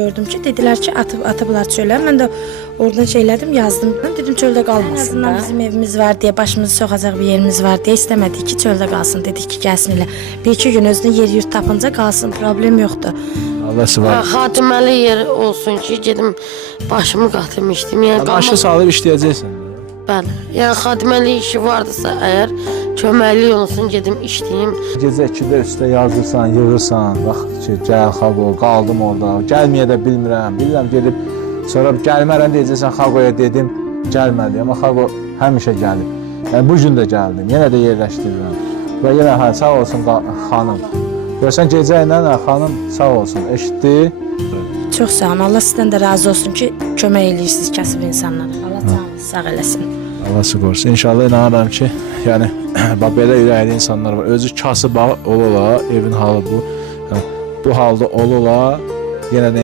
Gördüm ki dediler ki atıblar çölə. Ben de oradan şeyledim yazdım. Dedim çölde kalmasın. En azından bizim evimiz var diye, başımızı sokacak bir yerimiz var diye istemedik ki çölde kalsın. Dedik ki gelsin elə. Bir iki gün özünə yer yurt tapınca kalsın, problem yoktu. Allah'sı var. Xatiməli yer olsun ki, gedim başımı qatırmışdım. Yəni Başı salıb işləyəcəksən. Bəli. Yəni xatiməli işi vardısa əgər köməkli olsun, gedim işləyim. Gecə 2-də üstə yazırsan, yığırsan, bax ki, gəl Xaqo, qaldım orada, gəlməyə də bilmirəm, bilirəm gedib, sonra gəlmərəm deyəcəksən Xaqoya dedim, gəlmədi, amma Xaqo həmişə gəlib. Yəni bu gün də gəldim, yenə də yerləşdirirəm. Və yenə sağ olsun xanım. Görsən gecə ilə xanım sağ olsun, eşitdi. Çok sağ olun. Allah sizden de razı olsun ki kömək edirsiniz kasıb insanlara. Allah canınızı sağ eləsin. Allah qorusun. İnşallah inanıram ki, yəni belə ürəkli insanlar var. Özü kasıb ola, evin halı bu. Yəni, bu halda ola, yenə də